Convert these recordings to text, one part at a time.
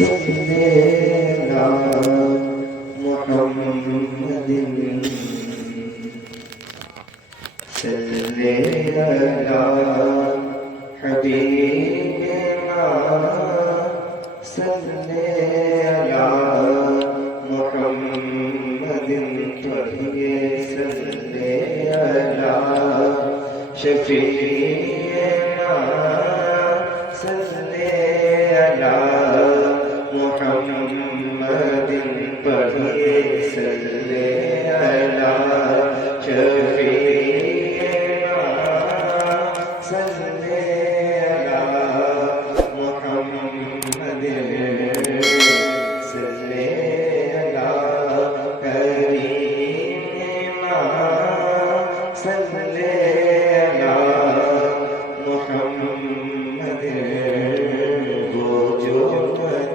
صلی علی محمد صلی علی حبیبنا صلی علی محمد پڑھیے صلی علی شفیعنا صلی علی محمد پڑھیے صلی علی شفیعنا صلی علی محمد صلی علی کریمنا صلی علی محمد وہ جو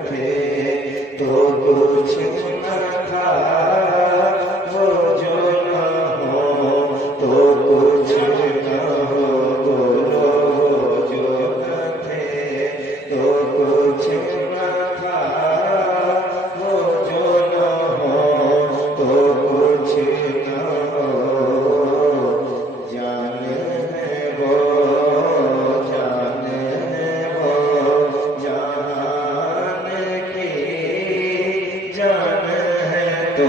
تھے تو کچھ نہ تھا وہ جو نہ ہو تو کچھ نہ ہو بولو وہ جو نہ تھے تو کچھ نہ تھا وہ جو نہ ہو تو کچھ نہ ہو جان ہے وہ جان ہے وہ جان کی جان ہے تو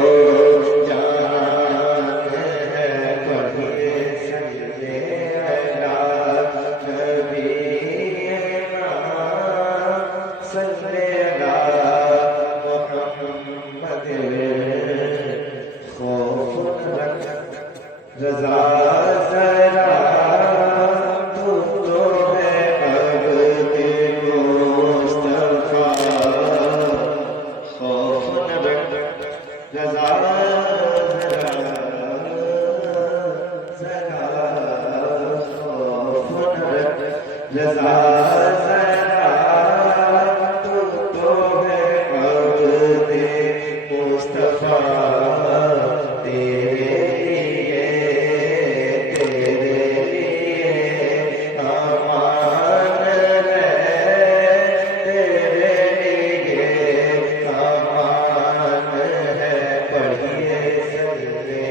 جان ہے پڑھیے صلی علی نبینا صلی علی محمد خوف رکھ رضا ذرا تو ہے عبد مصطفیٰ خوف رکھ رضا ذرا خوف رکھ رضا ذرا تو ہے عبد مصطفیٰ تیرے لیے امان ہے تیرے لیے امان ہے پڑھیے صلی علی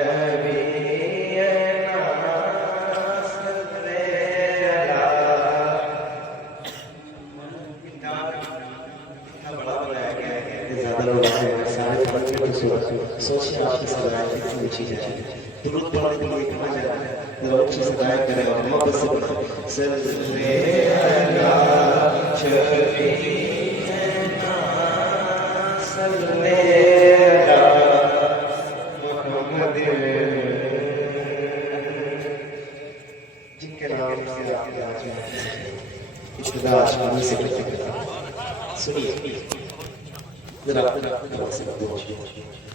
نبینا صلی علی زیادہ لوگ سارے بچے کو سوچیں آپ کی سزائیں کتنی اچھی جائے درود پڑھنے کے لیے کہاں جانا ہے ذرا اچھی سزائیں کریں اور محبت سے پڑھیں صلی علی شفیعنا صلی علی محمد جن کے نام سے آپ کے آج ابتدا آشمانی سے کرتے کرتا سنیے ذرا اپنے سے بات